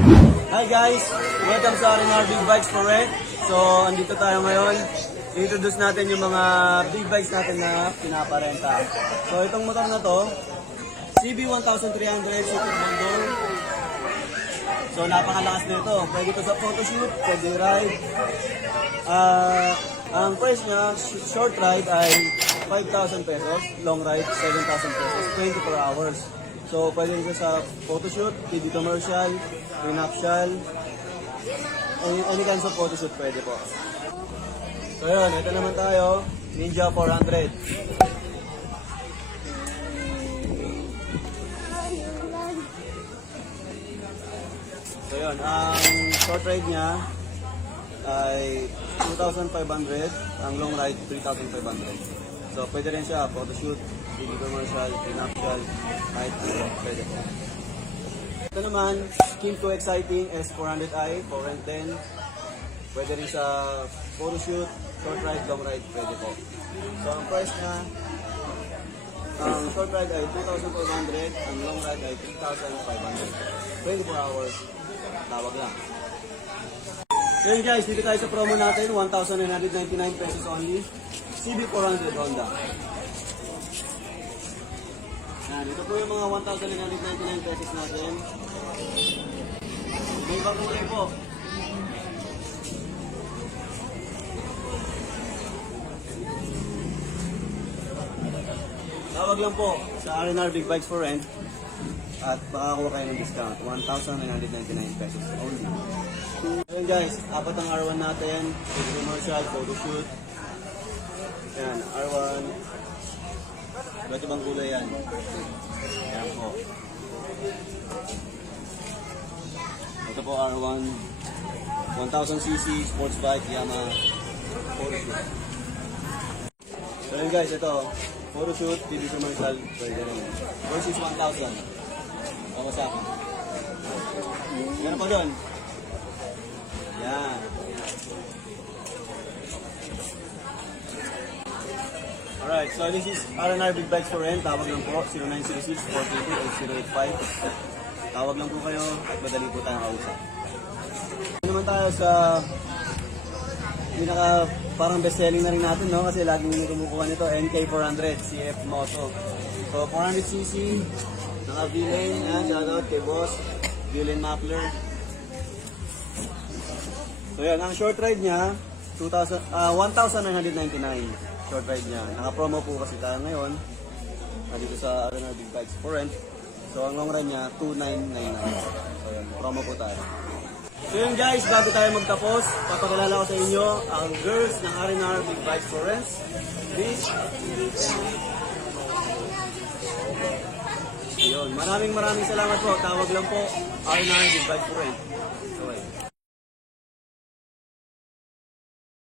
Hi guys! Welcome sa RNR Big Bikes for Rent. So, andito tayo ngayon. I-introduce natin yung mga big bikes natin na pinaparenta. So, itong motor na to, CB1300 Super Bundle. So, napakalakas nito. Pwede to sa photoshoot, pwede ride. Ang price niya, short ride ay 5,000 pesos, long ride 7,000 pesos, 24 hours. So, pwede rin sa photoshoot, TV commercial, prenuptial, any kinds of photoshoot pwede po. So, yun, ito naman tayo, Ninja 400. So, yun, ang short ride niya ay 2,500, ang long ride 3,500. So, pwede rin siya, photoshoot, TV commercial, prenuptial, kahit pwede po. Ito naman, Kymco Exciting S400i, 410. Pwede rin sa photoshoot, short ride, long ride, pwede po. So, ang price niya, ang short ride ay 2,400, ang long ride ay 3,500. 24 hours, tawag lang. So yun guys, dito tayo sa promo natin, 1,999 pesos only, CB400 Honda. Yan, ito po yung mga 1,999 pesos natin. May bagong rin po. Tawag lang po sa RNR Big Bikes for Rent at makakuha kayo ng discount, 1,999 pesos only. Ayan guys, apat ang R1 natin, commercial, photoshoot. Ayan, R1. Ba't ibang kulay yan? Ayan po. Ito po R1, 1,000cc, sports bike, Yamaha, photoshoot. So yun guys, ito, photoshoot, TV commercial, pwede rin. Versus 1,000. Ako sa akin. Yan po doon. Yan. Alright, so this is RNR Big Bikes for Rent. Tawag lang po, 0906-422-8085. Tawag lang po kayo at madali po tayong kausap. Ito naman tayo sa pinaka parang best-selling na rin natin, no? Kasi laging kumukuha nito, NK400 CF Moto. So 400cc, naka-V-Lane, yan, shoutout kay Boss, V-Lane Muffler. So yan, ang short ride niya, 1,999 short ride niya. Naka-promo po kasi tayo ngayon, dito sa RNR Big Bikes for Rent. So ang long ride niya, 2,999. So yan, promo po tayo. So yun guys, bago tayo magtapos, papakilala ko sa inyo ang girls ng RNR Big Bikes for Rent. Please. Yun, maraming salamat po. Tawag lang po, RNR Big Bikes for Rent. So,